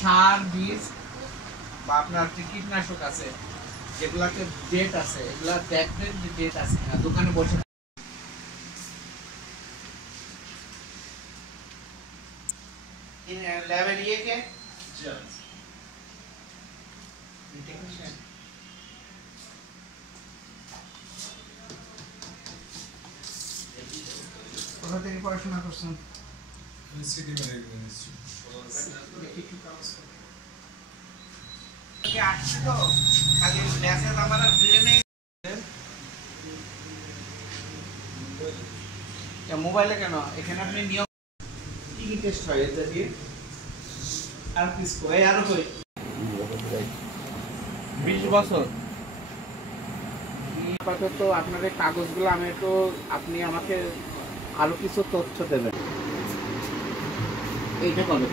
সার বীজ বা আপনার যে কীটনাশক আছে যেগুলাতে ডেট আছে এগুলা দেখবেন যে ডেট আছে না দোকানে বসে लेवल ये के टेक्नीशियन কোথা থেকে পড়াশোনা করছেন সিটি ম্যানেজমেন্ট ইনস্টিটিউট আসছে তো খালি মেসেজ আমার ব্রেনে মোবাইলে কেন এখানে আপনি নিয়ম কি কি টেস্ট হয় এটা দিয়ে আর কি স্কোর আর কই 20 বছর আপাতত আপনার এই কাগজগুলো আমি একটু আপনি আমাকে আরো কিছু তথ্য দেবেন এইটা কবে